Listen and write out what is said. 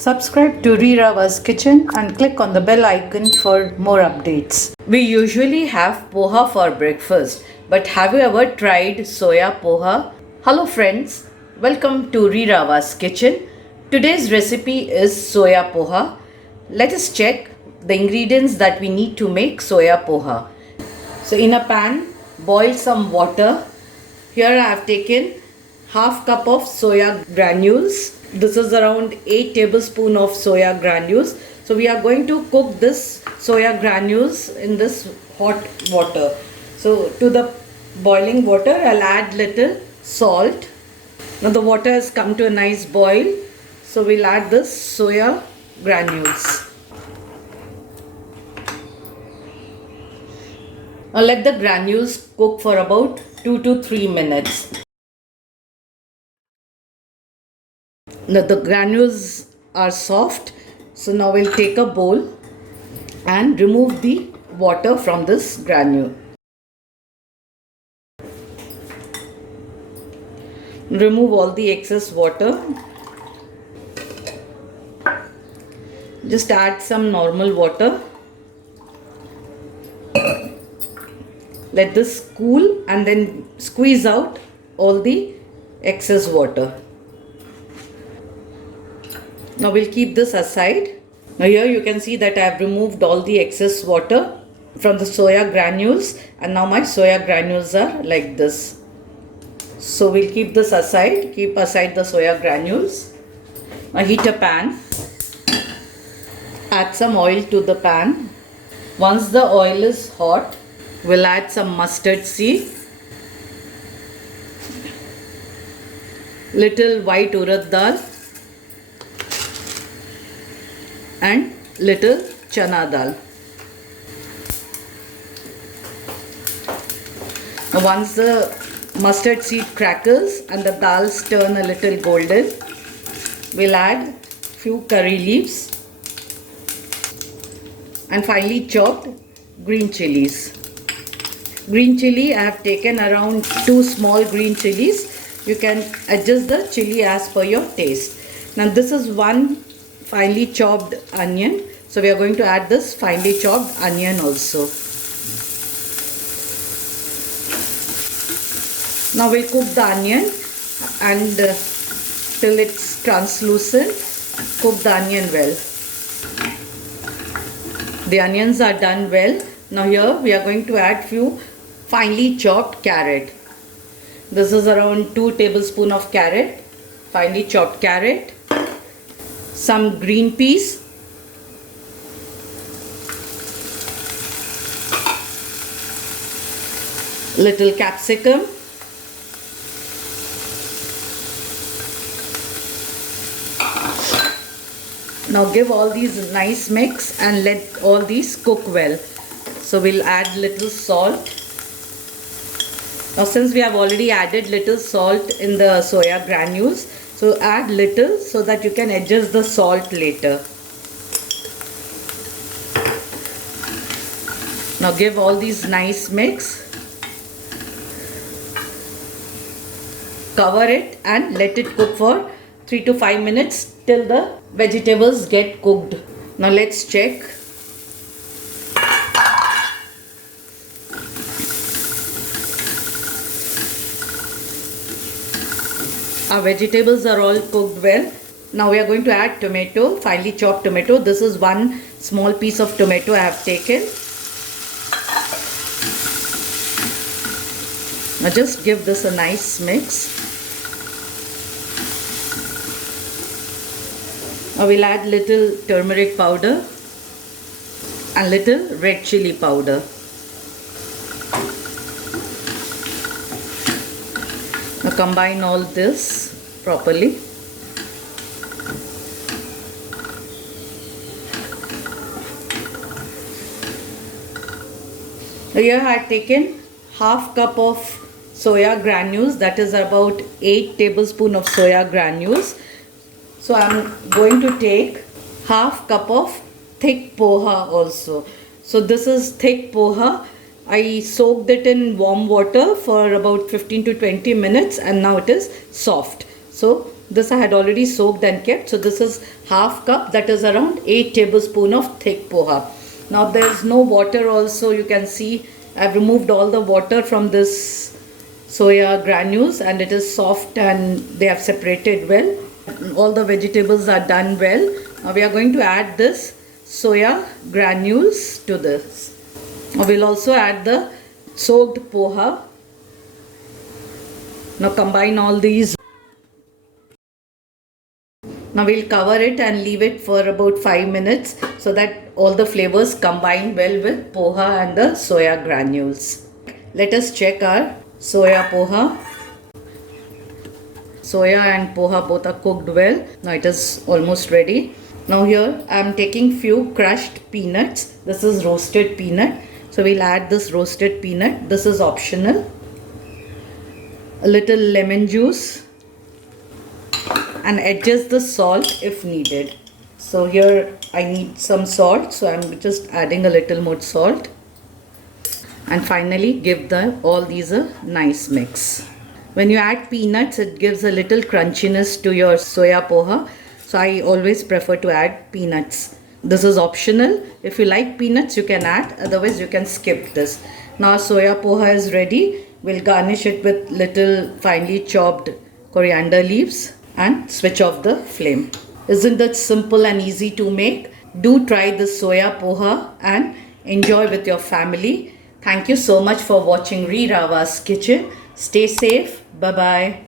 Subscribe to Rirava's kitchen and click on the bell icon for more updates. We usually have poha for breakfast, but have you ever tried soya poha? Hello friends, welcome to Rirava's kitchen. Today's recipe is soya poha. Let us check the ingredients that we need to make soya poha. So in a pan, boil some water. Here I have taken half cup of soya granules. This is around 8 tablespoons of soya granules. So we are going to cook this soya granules in this hot water. So to the boiling water, I'll add little salt. Now the water has come to a nice boil. So we'll add this soya granules. Now let the granules cook for about 2 to 3 minutes. Now the granules are soft, so now we'll take a bowl and remove the water from this granule. Remove all the excess water. Just add some normal water. Let this cool and then squeeze out all the excess water. Now we'll keep this aside. Now here you can see that I have removed all the excess water from the soya granules, and now my soya granules are like this. So we'll keep this aside. Keep aside the soya granules. Now heat a pan. Add some oil to the pan. Once the oil is hot, we'll add some mustard seed, little white urad dal, and little chana dal. Now once the mustard seed crackles and the dals turn a little golden, we'll add few curry leaves and finely chopped green chilies. Green chili, I have taken around 2 small green chilies. You can adjust the chili as per your taste. Now this is 1 finely chopped onion. So we are going to add this finely chopped onion also. Now we'll cook the onion and till it's translucent. Cook the onion well. The onions are done well. Now here we are going to add few finely chopped carrot. This is around 2 tablespoons of carrot, finely chopped carrot, some green peas, little capsicum, now give all these nice mix and let all these cook well. So we'll add little salt. Now since we have already added little salt in the soya granules, so add little so that you can adjust the salt later. Now give all these nice mix. Cover it and let it cook for 3 to 5 minutes till the vegetables get cooked. Now let's check. Our vegetables are all cooked well. Now we are going to add tomato, finely chopped tomato. This is 1 small piece of tomato I have taken. Now just give this a nice mix. Now we'll add little turmeric powder and little red chilli powder. Now combine all this properly. Now here I have taken half cup of soya granules, that is about 8 tablespoons of soya granules. So I am going to take half cup of thick poha also. So this is thick poha. I soaked it in warm water for about 15 to 20 minutes and now it is soft. So This I had already soaked and kept. So this is half cup, that is around 8 tablespoons of thick poha. Now there's no water also. You can see I've removed all the water from this soya granules and it is soft and they have separated well. All the vegetables are done well. Now we are going to add this soya granules to this. Now we'll also add the soaked poha. Now combine all these. Now we'll cover it and leave it for about 5 minutes so that all the flavors combine well with poha and the soya granules. Let us check our soya poha. Soya and poha both are cooked well. Now it is almost ready. Now here I am taking few crushed peanuts. This is roasted peanut. So we'll add this roasted peanut. This is optional. A little lemon juice. And adjust the salt if needed. So here I need some salt, so I'm just adding a little more salt. And finally give all these a nice mix. When you add peanuts, it gives a little crunchiness to your soya poha. So I always prefer to add peanuts. This is optional. If you like peanuts, you can add. Otherwise, you can skip this. Now soya poha is ready. We'll garnish it with little finely chopped coriander leaves and switch off the flame. Isn't that simple and easy to make? Do try this soya poha and enjoy with your family. Thank you so much for watching Rirava's Kitchen. Stay safe. Bye-bye.